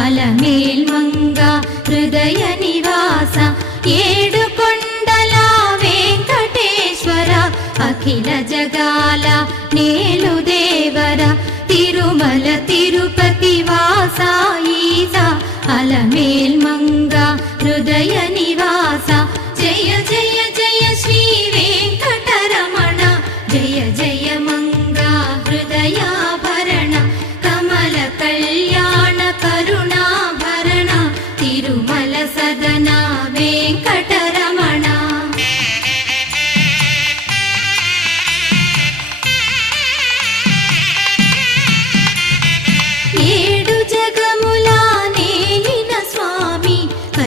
అలమేల్మంగ హృదయ నివాస ఏడుకొండల వెంకటేశ్వర అఖిల జగాల నేలు దేవర తిరుమల తిరుపతి వాస ఈస అలమేల్మంగ హృదయ నివాస జయ జయ